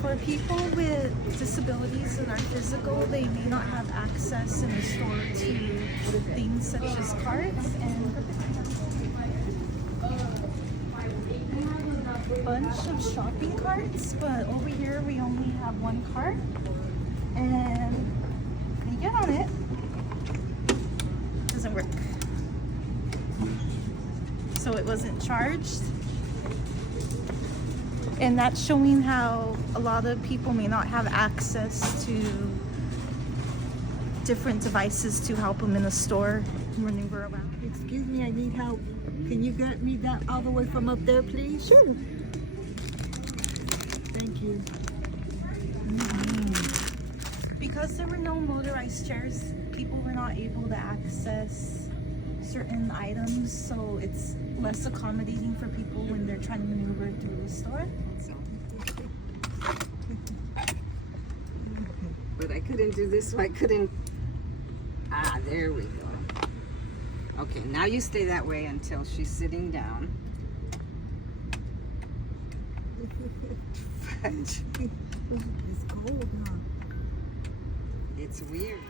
For people with disabilities and are physical, they may not have access in the store to things such as carts and a bunch of shopping carts, but over here we only have one cart, and when you get on it, doesn't work. So it wasn't charged. And that's showing how a lot of people may not have access to different devices to help them in the store maneuver around. Excuse me, I need help. Can you get me that all the way from up there, please? Sure. Thank you. Because there were no motorized chairs, people were not able to access certain items, so it's less accommodating for people when they're trying to maneuver through the store. But I couldn't do this, so I couldn't. Ah, there we go. Okay, now you stay that way until she's sitting down. It's cold, huh? It's weird.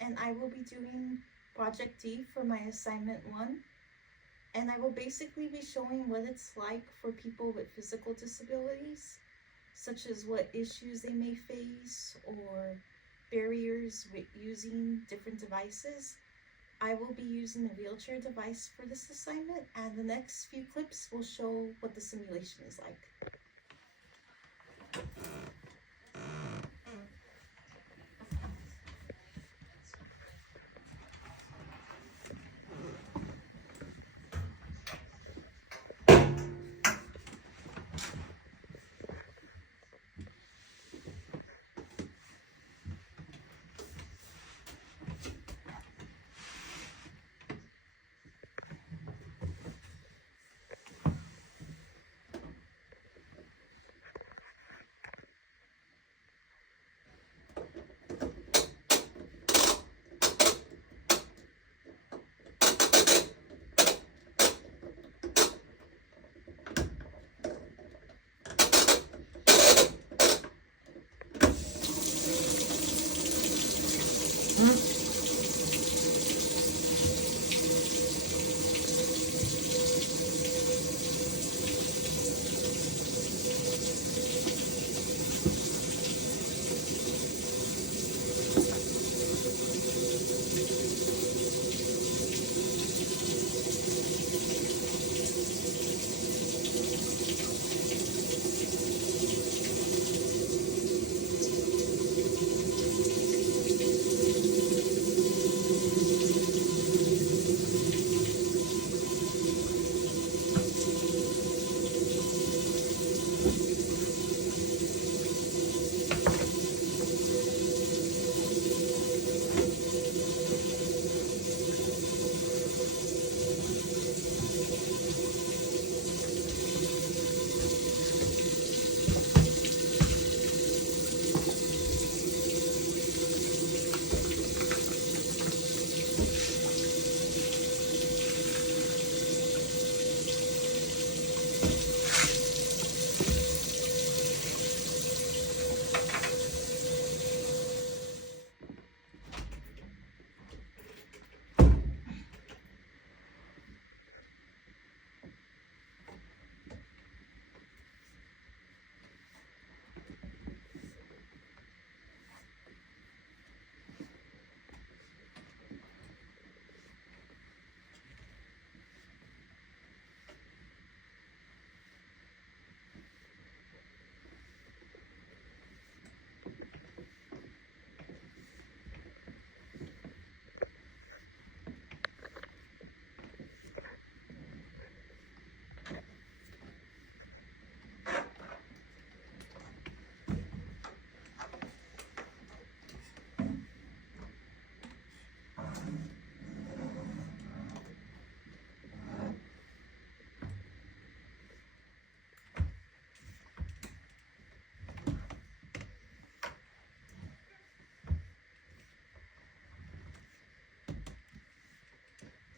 And I will be doing Project D for my assignment 1. And I will basically be showing what it's like for people with physical disabilities, such as what issues they may face or barriers with using different devices. I will be using a wheelchair device for this assignment, and the next few clips will show what the simulation is like.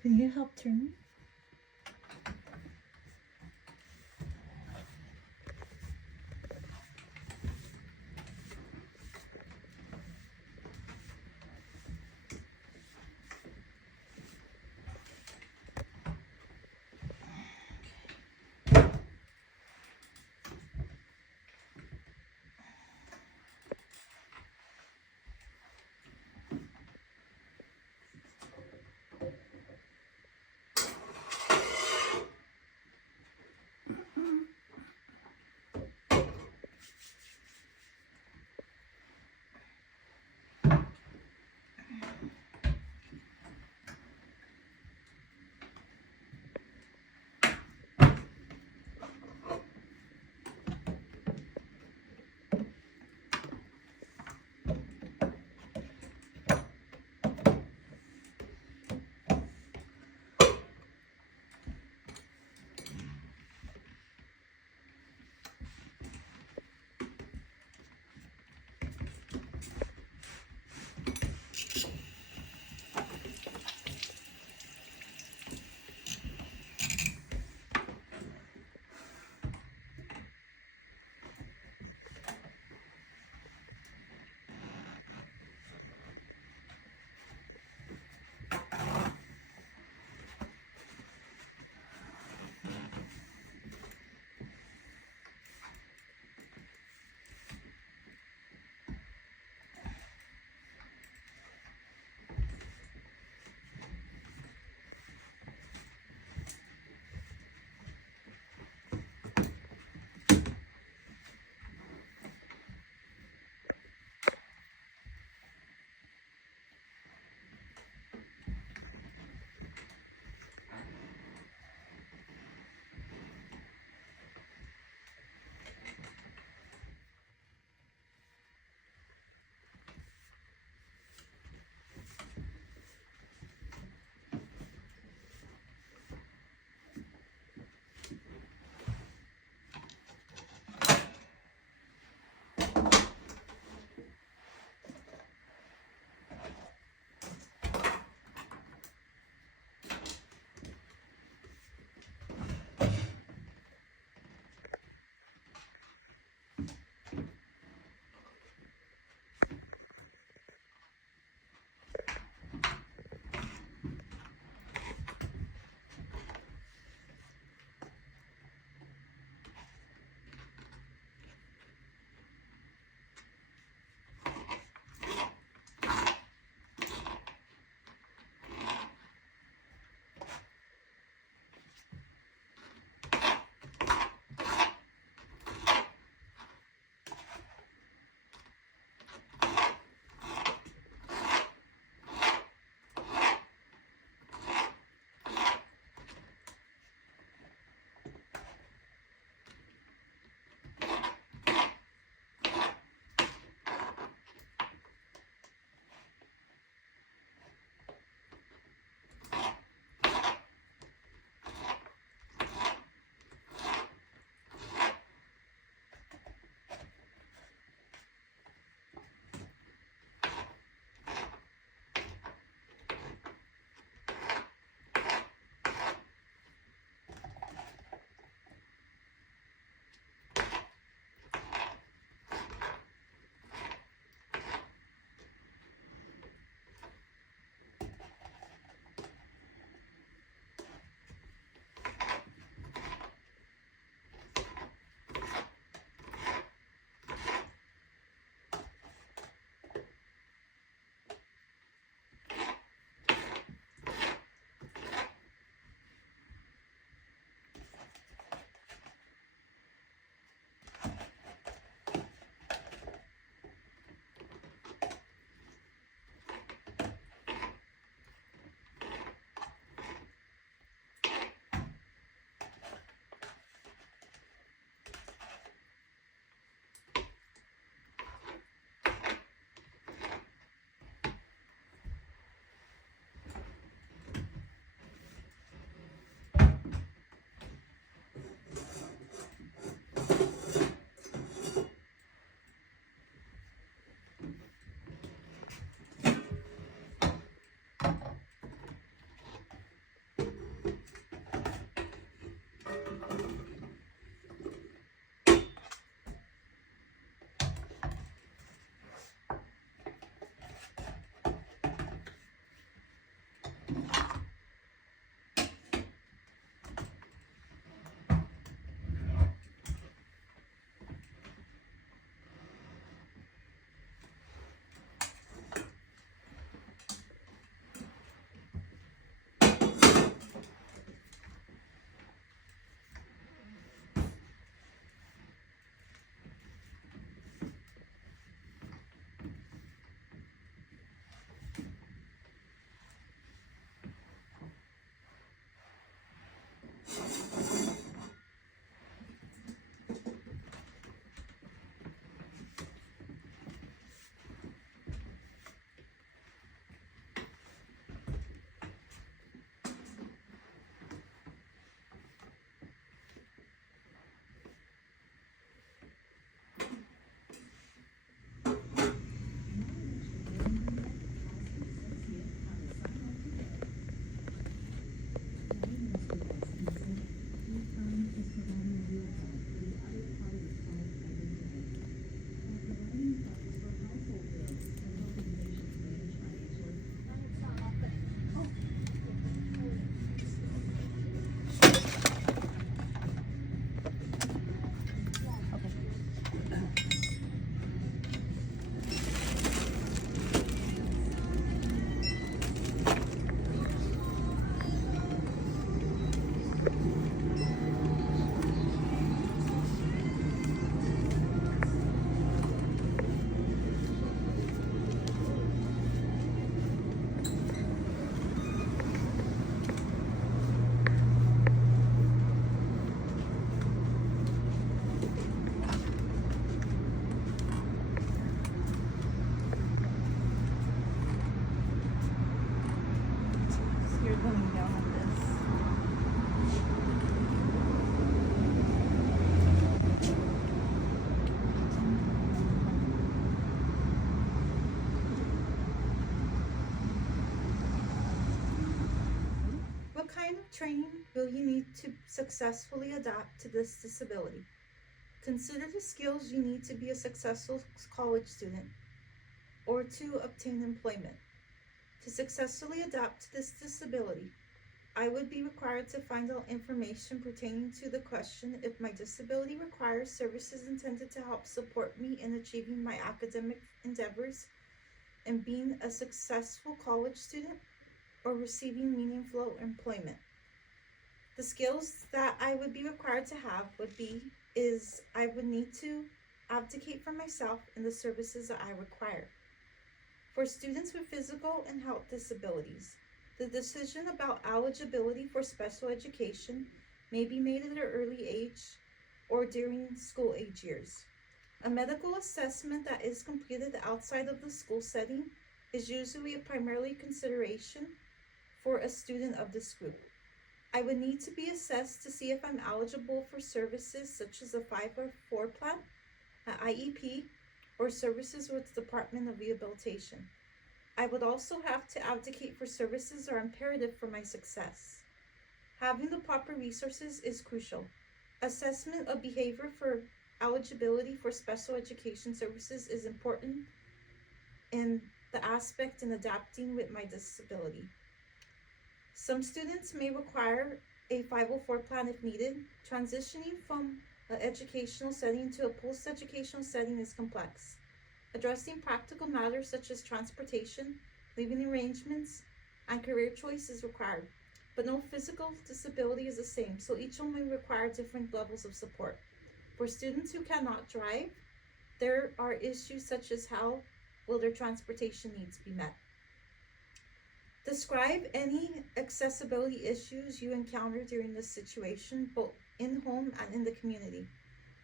Can you help turn me? kind of training will you need to successfully adapt to this disability? Consider the skills you need to be a successful college student or to obtain employment. To successfully adapt to this disability, I would be required to find out information pertaining to the question if my disability requires services intended to help support me in achieving my academic endeavors and being a successful college student or receiving meaningful employment. The skills that I would be required to have is I would need to advocate for myself and the services that I require. For students with physical and health disabilities, the decision about eligibility for special education may be made at an early age or during school age years. A medical assessment that is completed outside of the school setting is usually a primarily consideration for a student of this group. I would need to be assessed to see if I'm eligible for services such as a 504 plan, an IEP, or services with the Department of Rehabilitation. I would also have to advocate for services that are imperative for my success. Having the proper resources is crucial. Assessment of behavior for eligibility for special education services is important in the aspect in adapting with my disability. Some students may require a 504 plan if needed. Transitioning from an educational setting to a post-educational setting is complex. Addressing practical matters such as transportation, living arrangements, and career choice is required, but no physical disability is the same, so each one may require different levels of support. For students who cannot drive, there are issues such as how will their transportation needs be met. Describe any accessibility issues you encounter during this situation, both in home and in the community.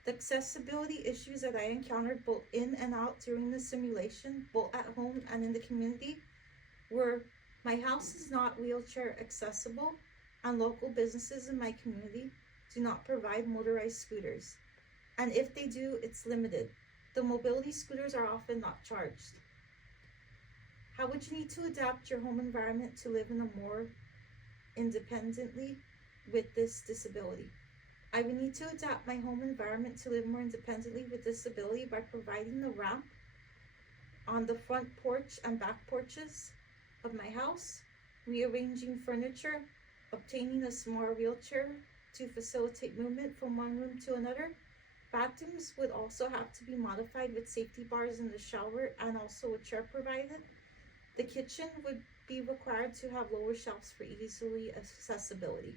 The accessibility issues that I encountered both in and out during the simulation, both at home and in the community, were my house is not wheelchair accessible and local businesses in my community do not provide motorized scooters. And if they do, it's limited. The mobility scooters are often not charged. How would you need to adapt your home environment to live in a more independently with this disability? I would need to adapt my home environment to live more independently with disability by providing a ramp on the front porch and back porches of my house, rearranging furniture, obtaining a small wheelchair to facilitate movement from one room to another. Bathrooms would also have to be modified with safety bars in the shower and also a chair provided. The kitchen would be required to have lower shelves for easily accessibility.